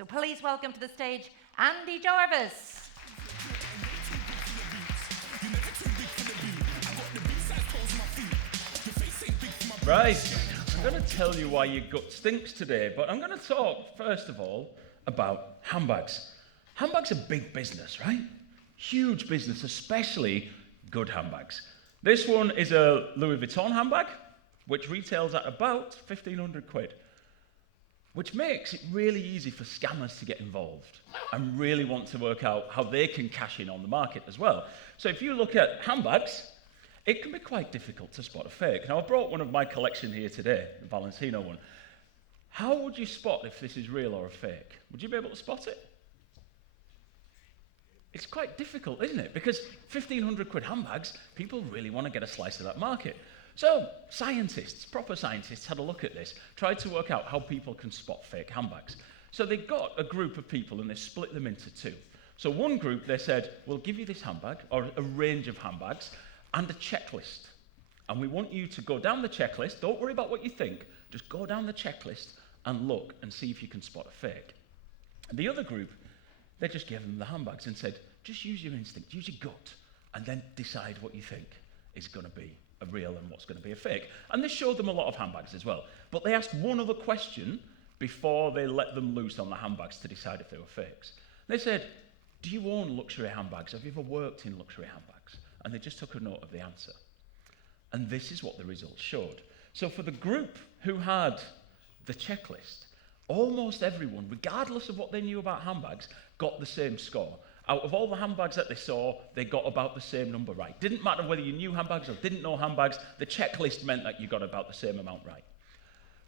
So please welcome to the stage, Andi Jarvis. Right, I'm going to tell you why your gut stinks today, but I'm going to talk, first of all, about handbags. Handbags are big business, right? Huge business, especially good handbags. This one is a Louis Vuitton handbag, which retails at about 1,500 quid, which makes it really easy for scammers to get involved and really want to work out how they can cash in on the market as well. So if you look at handbags, it can be quite difficult to spot a fake. Now, I brought one of my collection here today, the Valentino one. How would you spot if this is real or a fake? Would you be able to spot it? It's quite difficult, isn't it? Because 1,500 quid handbags, people really want to get a slice of that market. So scientists, proper scientists, had a look at this, tried to work out how people can spot fake handbags. So they got a group of people and they split them into two. So one group, they said, we'll give you this handbag, or a range of handbags, and a checklist. And we want you to go down the checklist, don't worry about what you think, just go down the checklist and look and see if you can spot a fake. And the other group, they just gave them the handbags and said, just use your instinct, use your gut, and then decide what you think is going to be a real and what's going to be a fake. And this showed them a lot of handbags as well. But they asked one other question before they let them loose on the handbags to decide if they were fakes. They said, do you own luxury handbags? Have you ever worked in luxury handbags? And they just took a note of the answer. And this is what the results showed. So for the group who had the checklist, almost everyone, regardless of what they knew about handbags, got the same score. Out of all the handbags that they saw, they got about the same number right. Didn't matter whether you knew handbags or didn't know handbags, the checklist meant that you got about the same amount right.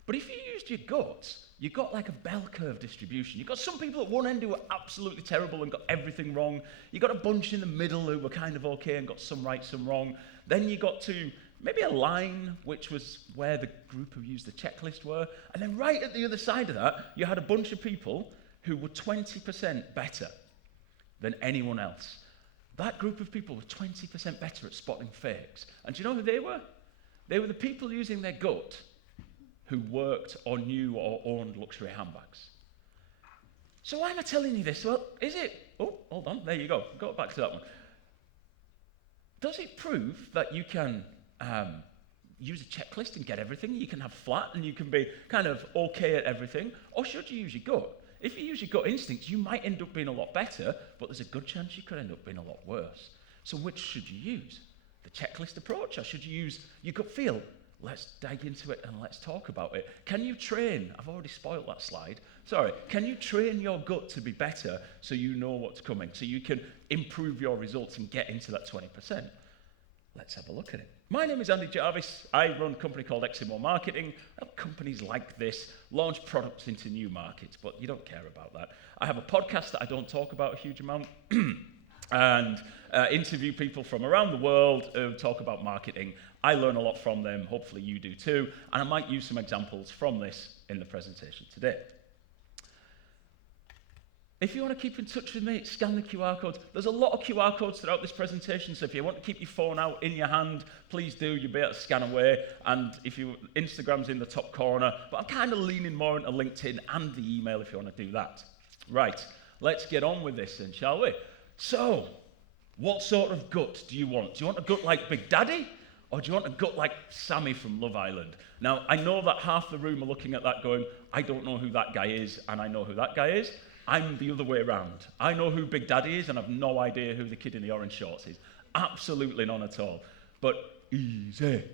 But if you used your guts, you got like a bell curve distribution. You got some people at one end who were absolutely terrible and got everything wrong. You got a bunch in the middle who were kind of okay and got some right, some wrong. Then you got to maybe a line, which was where the group who used the checklist were. And then right at the other side of that, you had a bunch of people who were 20% better than anyone else. That group of people were 20% better at spotting fakes. And do you know who they were? They were the people using their gut who worked or knew or owned luxury handbags. So why am I telling you this? Well, is it... Oh, hold on. There you go. Go back to that one. Does it prove that you can use a checklist and get everything? You can have flat and you can be kind of okay at everything? Or should you use your gut? If you use your gut instincts, you might end up being a lot better, but there's a good chance you could end up being a lot worse. So which should you use? The checklist approach, or should you use your gut feel? Let's dig into it and let's talk about it. Can you train? I've already spoiled that slide. Sorry. Can you train your gut to be better so you know what's coming, so you can improve your results and get into that 20%? Let's have a look at it. My name is Andi Jarvis. I run a company called XMO Marketing. Companies like this launch products into new markets, but you don't care about that. I have a podcast that I don't talk about a huge amount and interview people from around the world who talk about marketing. I learn a lot from them. Hopefully you do too. And I might use some examples from this in the presentation today. If you want to keep in touch with me, scan the QR codes. There's a lot of QR codes throughout this presentation, so if you want to keep your phone out in your hand, please do. You'll be able to scan away. And if you, Instagram's in the top corner, but I'm kind of leaning more into LinkedIn and the email if you want to do that. Right, let's get on with this then, shall we? So, what sort of gut do you want? Do you want a gut like Big Daddy? Or do you want a gut like Sammy from Love Island? Now, I know that half the room are looking at that going, I don't know who that guy is, and I know who that guy is. I'm the other way around. I know who Big Daddy is, and I've no idea who the kid in the orange shorts is. Absolutely none at all. But easy.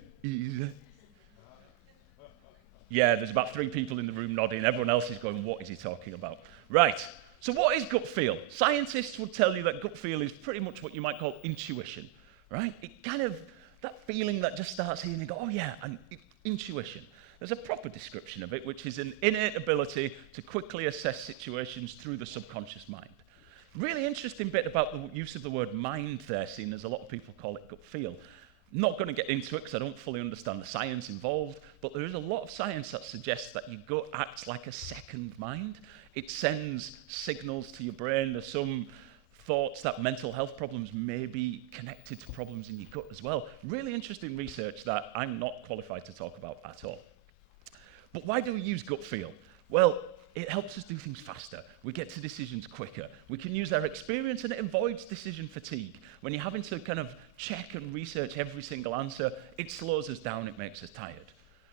Yeah, there's about 3 people in the room nodding. Everyone else is going, what is he talking about? Right, so what is gut feel? Scientists would tell you that gut feel is pretty much what you might call intuition, right? It kind of, that feeling that just starts here and you go, oh yeah, and intuition. There's a proper description of it, which is an innate ability to quickly assess situations through the subconscious mind. Really interesting bit about the use of the word mind there, seeing as a lot of people call it gut feel. Not going to get into it because I don't fully understand the science involved, but there is a lot of science that suggests that your gut acts like a second mind. It sends signals to your brain. There's some thoughts that mental health problems may be connected to problems in your gut as well. Really interesting research that I'm not qualified to talk about at all. But why do we use gut feel? Well, it helps us do things faster. We get to decisions quicker. We can use our experience, and it avoids decision fatigue. When you're having to kind of check and research every single answer, it slows us down, it makes us tired.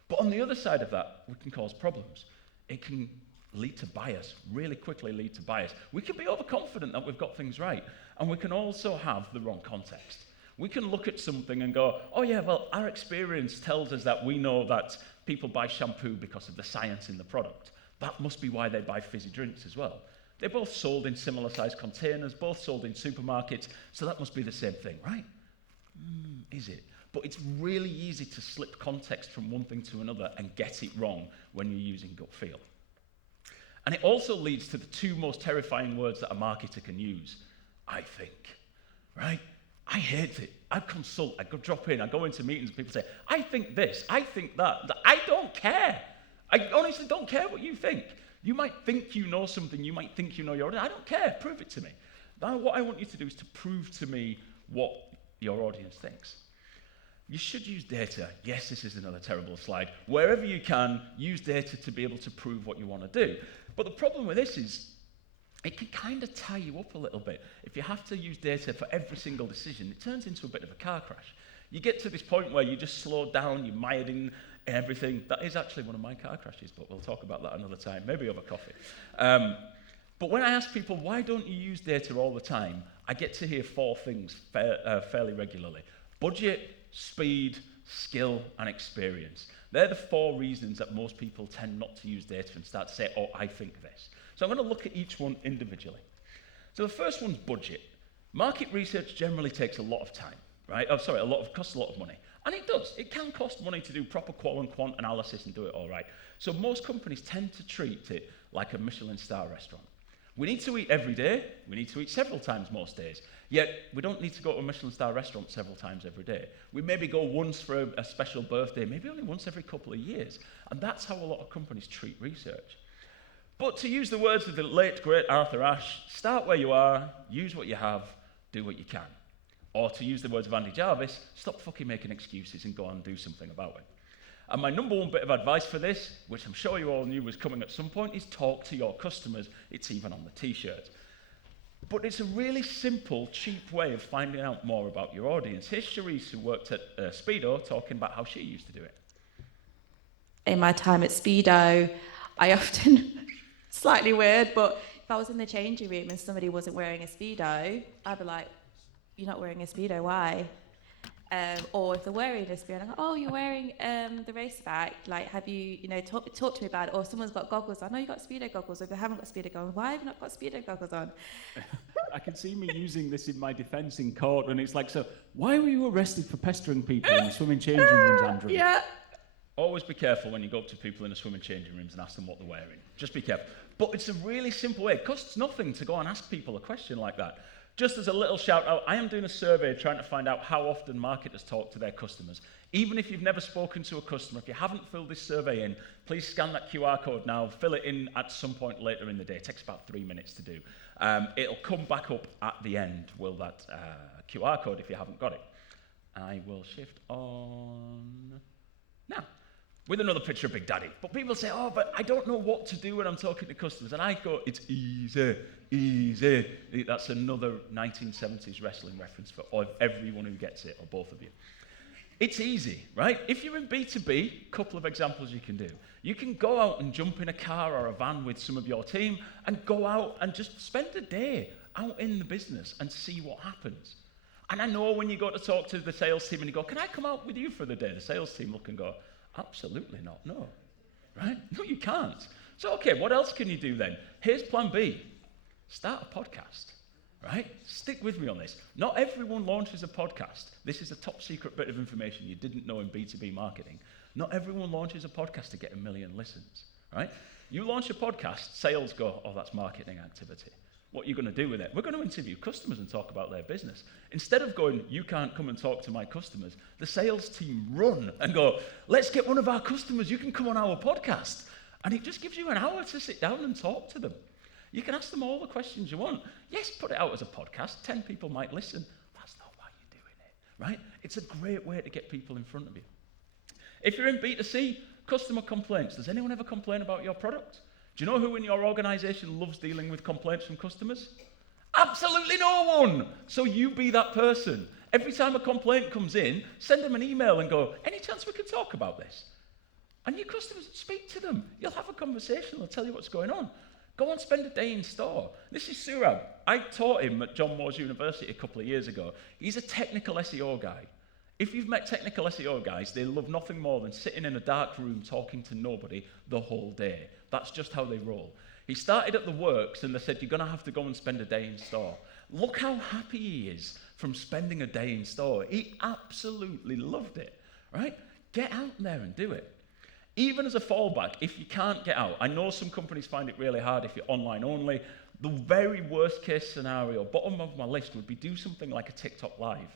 But on the other side of that, we can cause problems. It can lead to bias, really quickly lead to bias. We can be overconfident that we've got things right, and we can also have the wrong context. We can look at something and go, oh yeah, well, our experience tells us that we know that people buy shampoo because of the science in the product. That must be why they buy fizzy drinks as well. They're both sold in similar sized containers, both sold in supermarkets, so that must be the same thing, right? Is it? But it's really easy to slip context from one thing to another and get it wrong when you're using gut feel. And it also leads to the two most terrifying words that a marketer can use, I think, right? I hate it. I consult, I go drop in, I go into meetings and people say, I think this, I think that. I don't care. I honestly don't care what you think. You might think you know something, you might think you know your audience. I don't care, prove it to me. Now what I want you to do is to prove to me what your audience thinks. You should use data. Yes, this is another terrible slide. Wherever you can, use data to be able to prove what you want to do. But the problem with this is, it can kind of tie you up a little bit. If you have to use data for every single decision, it turns into a bit of a car crash. You get to this point where you just slow down, you're mired in everything. That is actually one of my car crashes, but we'll talk about that another time, maybe over coffee. But when I ask people, why don't you use data all the time, I get to hear four things fairly regularly. Budget, speed, skill, and experience. They're the four reasons that most people tend not to use data and start to say, oh, I think this. So I'm going to look at each one individually. So the first one's budget. Market research generally takes a lot of time, right? Costs a lot of money. And it does. It can cost money to do proper qual and quant analysis and do it all right. So most companies tend to treat it like a Michelin star restaurant. We need to eat every day. We need to eat several times most days. Yet we don't need to go to a Michelin star restaurant several times every day. We maybe go once for a special birthday, maybe only once every couple of years. And that's how a lot of companies treat research. But to use the words of the late, great Arthur Ashe, start where you are, use what you have, do what you can. Or to use the words of Andi Jarvis, stop fucking making excuses and go on and do something about it. And my number one bit of advice for this, which I'm sure you all knew was coming at some point, is talk to your customers. It's even on the t-shirt. But it's a really simple, cheap way of finding out more about your audience. Here's Charisse, who worked at Speedo, talking about how she used to do it. In my time at Speedo, I often, slightly weird, but if I was in the changing room and somebody wasn't wearing a Speedo, I'd be like, you're not wearing a Speedo, why? Or if they're wearing a Speedo, I'm like, oh, you're wearing the raceback, like, have you, talk to me about it. Or someone's got goggles on, oh, you got Speedo goggles. Or if they haven't got Speedo goggles, why have you not got Speedo goggles on? I can see me using this in my defence in court, and it's like, so why were you arrested for pestering people in the swimming changing rooms, Andrew? Yeah. Always be careful when you go up to people in the swimming changing rooms and ask them what they're wearing. Just be careful. But it's a really simple way. It costs nothing to go and ask people a question like that. Just as a little shout out, I am doing a survey trying to find out how often marketers talk to their customers. Even if you've never spoken to a customer, if you haven't filled this survey in, please scan that QR code now, fill it in at some point later in the day. It takes about 3 minutes to do. It'll come back up at the end, that QR code if you haven't got it. I will shift on now with another picture of Big Daddy. But people say, oh, but I don't know what to do when I'm talking to customers. And I go, it's easy, easy. That's another 1970s wrestling reference for everyone who gets it, or both of you. It's easy, right? If you're in B2B, couple of examples you can do. You can go out and jump in a car or a van with some of your team and go out and just spend a day out in the business and see what happens. And I know when you go to talk to the sales team and you go, can I come out with you for the day? The sales team look and go, absolutely not, no. Right? No, you can't. So, okay, what else can you do then? Here's plan B. Start a podcast, right? Stick with me on this. Not everyone launches a podcast. This is a top secret bit of information you didn't know in B2B marketing. Not everyone launches a podcast to get 1 million listens, right? You launch a podcast, sales go, oh, that's marketing activity. What are you going to do with it? We're going to interview customers and talk about their business. Instead of going, you can't come and talk to my customers, the sales team run and go, let's get one of our customers, you can come on our podcast. And it just gives you an hour to sit down and talk to them. You can ask them all the questions you want. Yes, put it out as a podcast. 10 people might listen. That's not why you're doing it, right? It's a great way to get people in front of you. If you're in B2C, customer complaints. Does anyone ever complain about your product? Do you know who in your organization loves dealing with complaints from customers? Absolutely no one. So you be that person. Every time a complaint comes in, send them an email and go, any chance we could talk about this? And your customers, speak to them. You'll have a conversation. They'll tell you what's going on. Go and spend a day in store. This is Surab. I taught him at John Moores University a couple of years ago. He's a technical SEO guy. If you've met technical SEO guys, they love nothing more than sitting in a dark room talking to nobody the whole day. That's just how they roll. He started at the works and they said, you're going to have to go and spend a day in store. Look how happy he is from spending a day in store. He absolutely loved it, right? Get out there and do it. Even as a fallback, if you can't get out, I know some companies find it really hard if you're online only. The very worst case scenario, bottom of my list, would be do something like a TikTok live.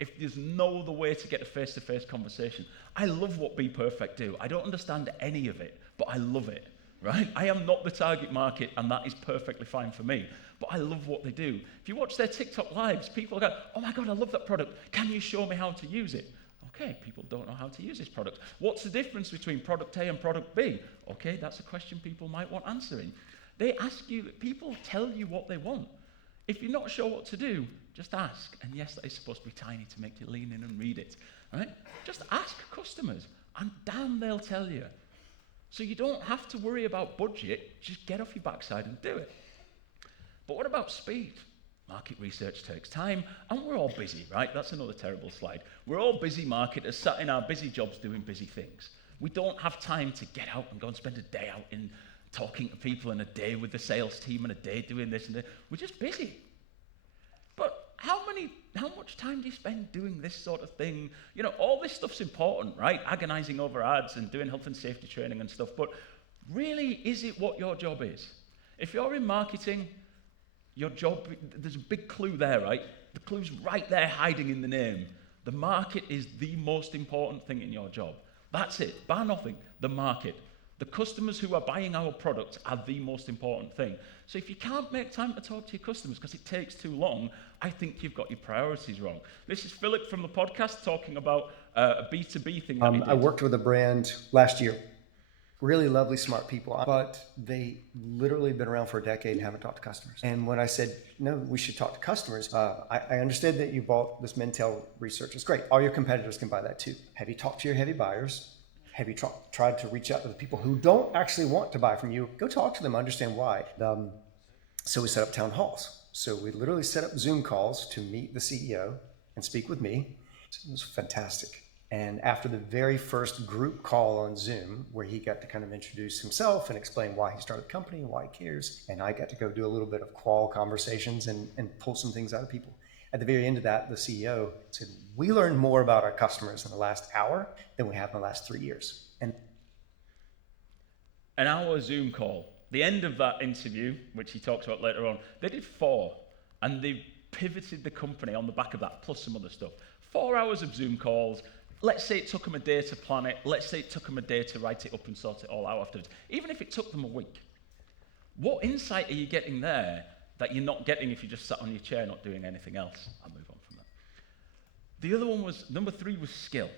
If there's no other way to get a face-to-face conversation. I love what Be Perfect do. I don't understand any of it, but I love it, right? I am not the target market, and that is perfectly fine for me. But I love what they do. If you watch their TikTok lives, people go, oh my God, I love that product. Can you show me how to use it? Okay, people don't know how to use this product. What's the difference between product A and product B? Okay, that's a question people might want answering. They ask you, people tell you what they want. If you're not sure what to do, just ask. And yes, that is supposed to be tiny to make you lean in and read it, right? Just ask customers, and damn, they'll tell you. So you don't have to worry about budget, just get off your backside and do it. But what about speed? Market research takes time, and we're all busy, right? That's another terrible slide. We're all busy marketers, sat in our busy jobs doing busy things. We don't have time to get out and go and spend a day out in talking to people and a day with the sales team and a day doing this and that. We're just busy. But how much time do you spend doing this sort of thing? You know, all this stuff's important, right? Agonizing over ads and doing health and safety training and stuff, but really, is it what your job is? If you're in marketing, your job, there's a big clue there, right? The clue's right there hiding in the name. The market is the most important thing in your job. That's it, bar nothing, the market. The customers who are buying our products are the most important thing. So if you can't make time to talk to your customers because it takes too long, I think you've got your priorities wrong. This is Philip from the podcast talking about a B2B thing that he did. I worked with a brand last year. Really lovely, smart people, but they literally been around for a decade and haven't talked to customers. And when I said, no, we should talk to customers, I understood that you bought this Mintel research. It's great. All your competitors can buy that too. Have you talked to your heavy buyers? Have you tried to reach out to the people who don't actually want to buy from you? Go talk to them, understand why. So we set up town halls. So we literally set up Zoom calls to meet the CEO and speak with me. It was fantastic. And after the very first group call on Zoom, where he got to kind of introduce himself and explain why he started the company and why he cares, and I got to go do a little bit of qual conversations and pull some things out of people. At the very end of that, the CEO said, we learned more about our customers in the last hour than we have in the last 3 years. And an hour Zoom call. The end of that interview, which he talks about later on, they did 4, and they pivoted the company on the back of that, plus some other stuff. 4 hours of Zoom calls. Let's say it took them a day to plan it. Let's say it took them a day to write it up and sort it all out afterwards. Even if it took them a week. What insight are you getting there that you're not getting if you just sat on your chair not doing anything else? I'll move on from that. The other one was, number 3 was skill.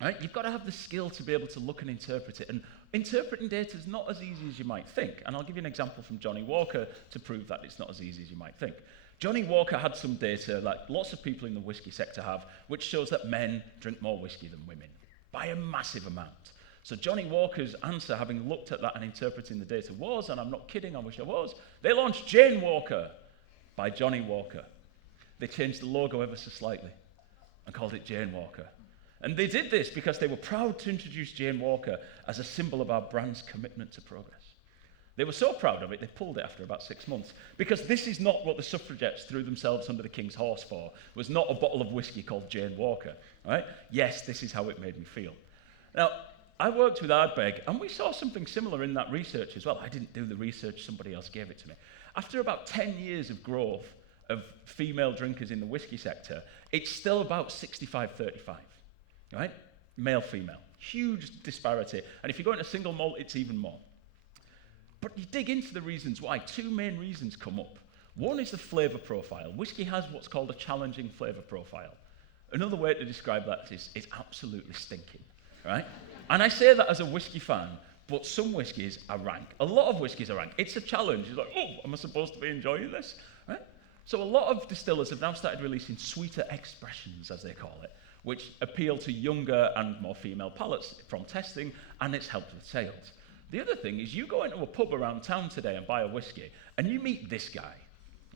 Right? You've got to have the skill to be able to look and interpret it. And interpreting data is not as easy as you might think. And I'll give you an example from Johnny Walker to prove that it's not as easy as you might think. Johnny Walker had some data, like lots of people in the whiskey sector have, which shows that men drink more whiskey than women by a massive amount. So Johnny Walker's answer, having looked at that and interpreting the data, was, and I'm not kidding, I wish I was, they launched Jane Walker by Johnny Walker. They changed the logo ever so slightly and called it Jane Walker. And they did this because they were proud to introduce Jane Walker as a symbol of our brand's commitment to progress. They were so proud of it, they pulled it after about 6 months. Because this is not what the suffragettes threw themselves under the king's horse for. It was not a bottle of whiskey called Jane Walker. Right? Yes, this is how it made me feel. Now, I worked with Ardbeg, and we saw something similar in that research as well. I didn't do the research, somebody else gave it to me. After about 10 years of growth of female drinkers in the whiskey sector, it's still about 65-35. Right? Male-female. Huge disparity. And if you go into single malt, it's even more. But you dig into the reasons why. 2 main reasons come up. One is the flavor profile. Whiskey has what's called a challenging flavor profile. Another way to describe that is it's absolutely stinking, right? And I say that as a whiskey fan, But some whiskies are rank. A lot of whiskies are rank. It's a challenge. You're like, oh, am I supposed to be enjoying this? Right? So a lot of distillers have now started releasing sweeter expressions, as they call it, which appeal to younger and more female palates from testing, and it's helped with sales. The other thing is you go into a pub around town today and buy a whiskey, and you meet this guy,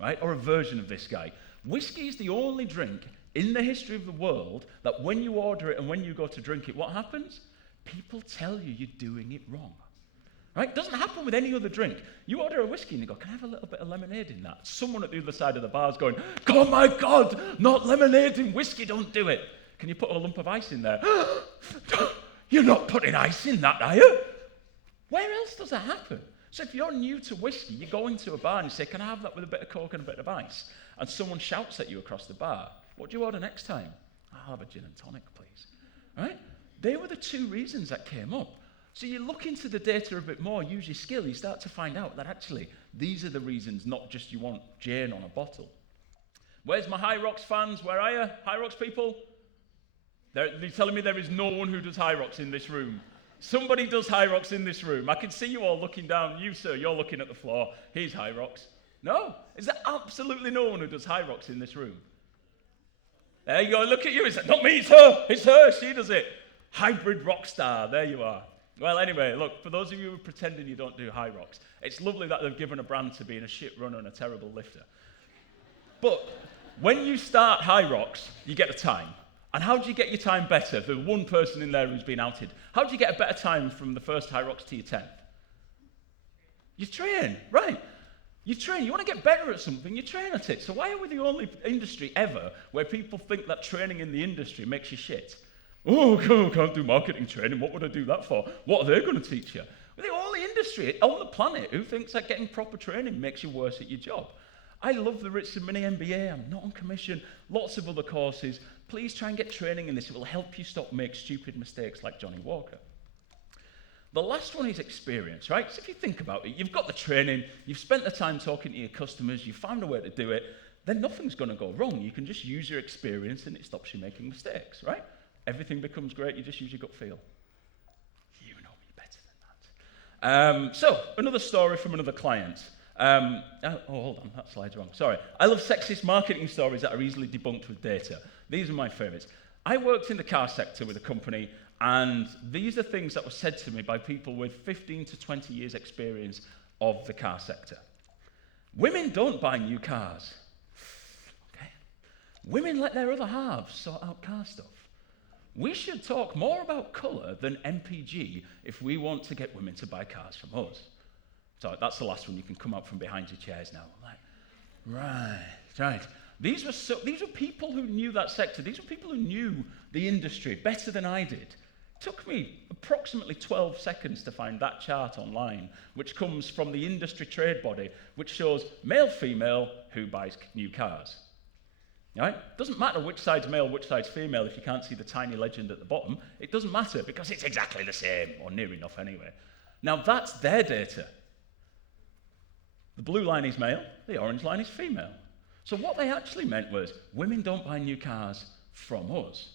right, or a version of this guy. Whiskey is the only drink in the history of the world that when you order it and when you go to drink it, what happens? People tell you you're doing it wrong. Right? It doesn't happen with any other drink. You order a whiskey and you go, can I have a little bit of lemonade in that? Someone at the other side of the bar is going, oh my God, not lemonade in whiskey, don't do it. Can you put a lump of ice in there? You're not putting ice in that, are you? Where else does that happen? So if you're new to whiskey, you go into a bar and you say, can I have that with a bit of Coke and a bit of ice? And someone shouts at you across the bar, what do you order next time? I'll have a gin and tonic, please. Right? They were the two reasons that came up. So you look into the data a bit more, use your skill, you start to find out that actually these are the reasons, not just you want Jane on a bottle. Where's my High Rocks fans? Where are you? High Rocks people? They're telling me there is no one who does High Rocks in this room. Somebody does High Rocks in this room. I can see you all looking down. You, sir, you're looking at the floor. Here's High Rocks. No? Is there absolutely no one who does High Rocks in this room? There you go. Look at you. It's not me. It's her. It's her. She does it. Hybrid rock star. There you are. Well, anyway, look, for those of you who are pretending you don't do High Rocks, it's lovely that they've given a brand to being a shit runner and a terrible lifter. But when you start High Rocks, you get a time. And how do you get your time better? The one person in there who's been outed. How do you get a better time from the first High Rocks to your 10th? You train, right. You train. You want to get better at something, you train at it. So why are we the only industry ever where people think that training in the industry makes you shit? Oh, I can't do marketing training. What would I do that for? What are they going to teach you? We're the only industry on the planet who thinks that getting proper training makes you worse at your job. I love the Ritz and Mini MBA. I'm not on commission. Lots of other courses. Please try and get training in this. It will help you stop making stupid mistakes like Johnny Walker. The last one is experience, right? So if you think about it, you've got the training, you've spent the time talking to your customers, you've found a way to do it, then nothing's going to go wrong. You can just use your experience and it stops you making mistakes, right? Everything becomes great, you just use your gut feel. You know me better than that. So, another story from another client. Hold on, that slide's wrong. Sorry. I love sexist marketing stories that are easily debunked with data. These are my favourites. I worked in the car sector with a company, and these are things that were said to me by people with 15 to 20 years experience of the car sector. Women don't buy new cars. Okay. Women let their other halves sort out car stuff. We should talk more about colour than MPG if we want to get women to buy cars from us. So that's the last one. You can come out from behind your chairs now. I'm like, right. These were people who knew that sector. These were people who knew the industry better than I did. It took me approximately 12 seconds to find that chart online, which comes from the industry trade body, which shows male, female, who buys new cars. Right? Doesn't matter which side's male, which side's female if you can't see the tiny legend at the bottom. It doesn't matter because it's exactly the same, or near enough anyway. Now that's their data. The blue line is male, the orange line is female. So what they actually meant was, women don't buy new cars from us.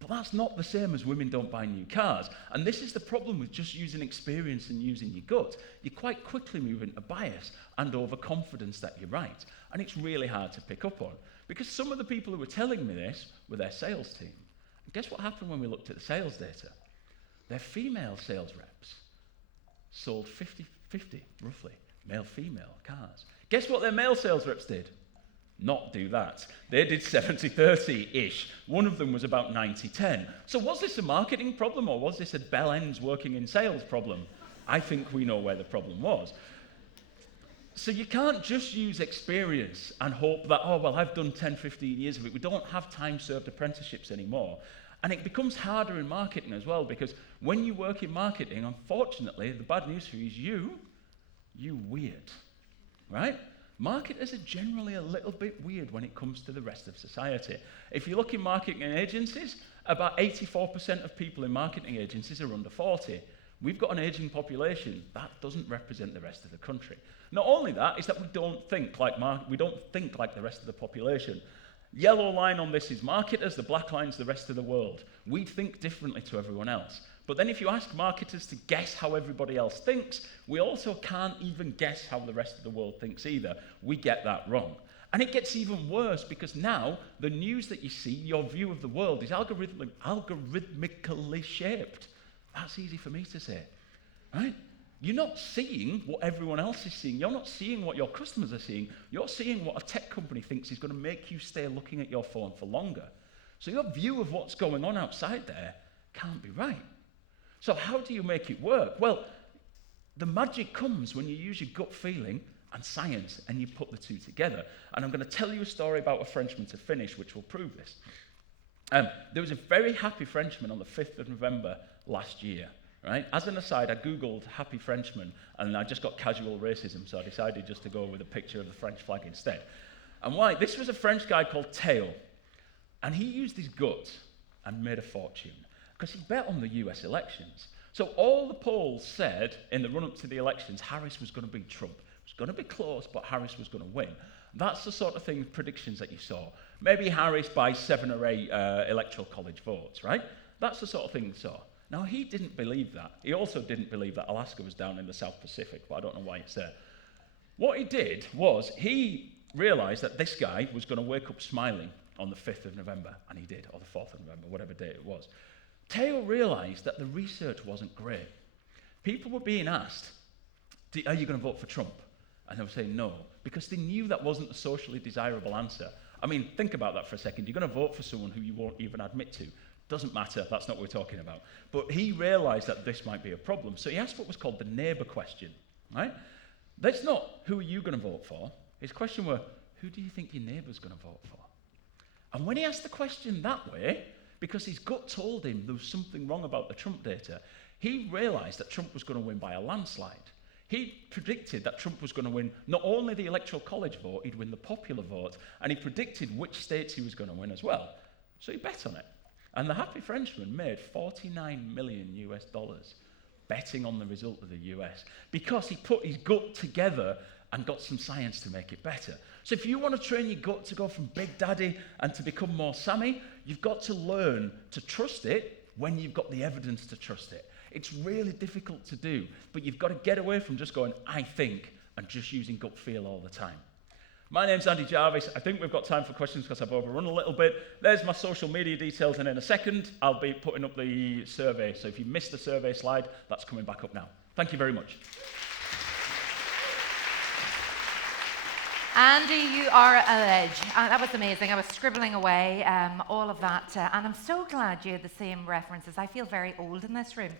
But that's not the same as women don't buy new cars. And this is the problem with just using experience and using your gut. You quite quickly move into bias and overconfidence that you're right. And it's really hard to pick up on. Because some of the people who were telling me this were their sales team. And guess what happened when we looked at the sales data? Their female sales reps sold 50-50, roughly, male-female cars. Guess what their male sales reps did? Not do that. They did 70-30-ish. One of them was about 90-10. So was this a marketing problem or was this a bell ends working in sales problem? I think we know where the problem was. So you can't just use experience and hope that, oh, well, I've done 10, 15 years of it. We don't have time-served apprenticeships anymore. And it becomes harder in marketing as well because when you work in marketing, unfortunately, the bad news for you is you weird, right? Marketers are generally a little bit weird when it comes to the rest of society. If you look in marketing agencies, about 84% of people in marketing agencies are under 40. We've got an aging population. That doesn't represent the rest of the country. Not only that, is that we don't think like the rest of the population. Yellow line on this is marketers, the black line's the rest of the world. We think differently to everyone else. But then if you ask marketers to guess how everybody else thinks, we also can't even guess how the rest of the world thinks either. We get that wrong. And it gets even worse because now the news that you see, your view of the world is algorithmically shaped. That's easy for me to say, right? You're not seeing what everyone else is seeing. You're not seeing what your customers are seeing. You're seeing what a tech company thinks is going to make you stay looking at your phone for longer. So your view of what's going on outside there can't be right. So how do you make it work? Well, the magic comes when you use your gut feeling and science and you put the two together. And I'm going to tell you a story about a Frenchman to finish, which will prove this. There was a very happy Frenchman on the 5th of November last year. Right? As an aside, I Googled happy Frenchman and I just got casual racism, so I decided just to go with a picture of the French flag instead. And why? This was a French guy called Théo, and he used his gut and made a fortune because he bet on the US elections. So all the polls said in the run-up to the elections, Harris was going to beat Trump. It was going to be close, but Harris was going to win. That's the sort of thing, predictions that you saw. Maybe Harris by 7 or 8 electoral college votes, right? That's the sort of thing you saw. Now, he didn't believe that. He also didn't believe that Alaska was down in the South Pacific, but I don't know why it's there. What he did was he realized that this guy was going to wake up smiling on the 5th of November, and he did, or the 4th of November, whatever day it was. Théo realized that the research wasn't great. People were being asked, are you going to vote for Trump? And they were saying no, because they knew that wasn't a socially desirable answer. I mean, think about that for a second. You're going to vote for someone who you won't even admit to. Doesn't matter, that's not what we're talking about. But he realized that this might be a problem. So he asked what was called the neighbor question, right? That's not, who are you going to vote for? His question was, who do you think your neighbor's going to vote for? And when he asked the question that way, because his gut told him there was something wrong about the Trump data, he realized that Trump was going to win by a landslide. He predicted that Trump was going to win not only the electoral college vote, he'd win the popular vote, and he predicted which states he was going to win as well. So he bet on it. And the happy Frenchman made $49 million betting on the result of the US because he put his gut together and got some science to make it better. So if you want to train your gut to go from Big Daddy and to become more Sammy, you've got to learn to trust it when you've got the evidence to trust it. It's really difficult to do, but you've got to get away from just going, I think, and just using gut feel all the time. My name's Andi Jarvis. I think we've got time for questions because I've overrun a little bit. There's my social media details, and in a second, I'll be putting up the survey. So if you missed the survey slide, that's coming back up now. Thank you very much. Andy, you are a ledge. That was amazing. I was scribbling away all of that, and I'm so glad you had the same references. I feel very old in this room.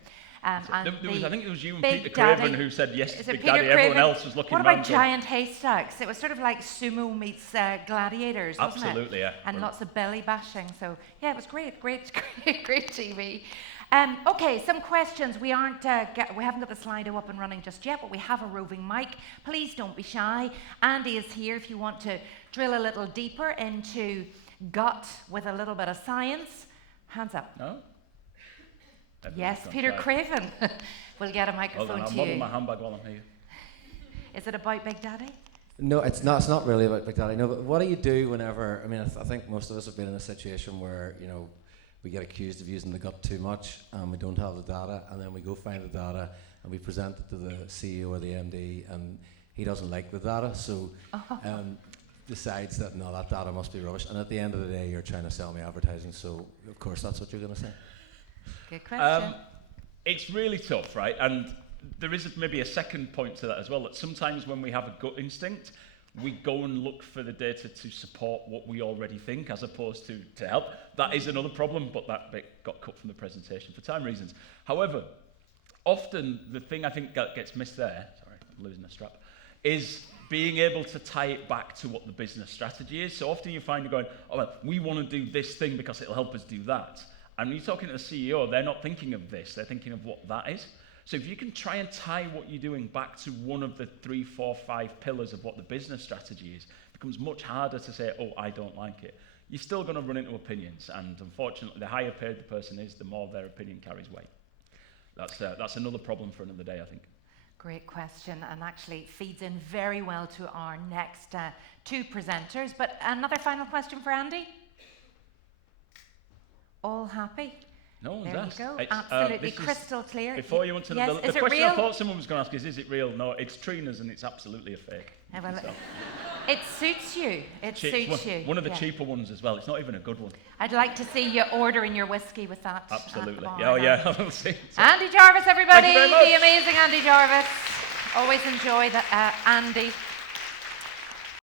I think it was you and Big Peter Daddy. Craven who said yes to Is it Big Peter Daddy. Everyone Craven? else was looking What around. about giant haystacks? It was sort of like sumo meets gladiators, wasn't it? Absolutely, yeah. And lots of belly bashing. So yeah, it was great TV. Okay, some questions. We haven't got the Slido up and running just yet, but we have a roving mic. Please don't be shy. Andy is here if you want to drill a little deeper into gut with a little bit of science. Hands up. No? Yes, Peter Craven. We'll get a microphone I'll to model you. my handbag while I'm here. Is it about Big Daddy? No, it's not. It's not really about Big Daddy. No, but what do you do whenever? I mean, I think most of us have been in a situation where we get accused of using the gut too much, and we don't have the data, and then we go find the data, and we present it to the CEO or the MD, and he doesn't like the data, so decides that no, that data must be rubbish. And at the end of the day, you're trying to sell me advertising, so of course that's what you're going to say. Good question. It's really tough, right? And there is maybe a second point to that as well, that sometimes when we have a gut instinct, we go and look for the data to support what we already think as opposed to help. That is another problem, but that bit got cut from the presentation for time reasons. However, often the thing I think that gets missed there, sorry, I'm losing a strap, is being able to tie it back to what the business strategy is. So often you find you're going, oh, well, we want to do this thing because it'll help us do that. And when you're talking to the CEO, they're not thinking of this, they're thinking of what that is. So if you can try and tie what you're doing back to one of the 3, 4, 5 pillars of what the business strategy is, it becomes much harder to say, oh, I don't like it. You're still going to run into opinions, and unfortunately, the higher paid the person is, the more their opinion carries weight. That's another problem for another day, I think. Great question, and actually feeds in very well to our next 2 presenters. But another final question for Andy? All happy? No one's There asked. you go. It's, Absolutely this is- crystal clear. Before you went to Yes, the is it question I real? thought someone was going to ask is it real? No, it's Trina's and it's absolutely a fake. Well, So, it suits you. It suits you. one of the yeah. cheaper ones as well. It's not even a good one. I'd like to see you ordering your whiskey with that. at the Absolutely. bar Yeah, oh, now. yeah. We'll see. So, Andy Jarvis, everybody. Thank you very much. The amazing Andy Jarvis. Always enjoy the Andy.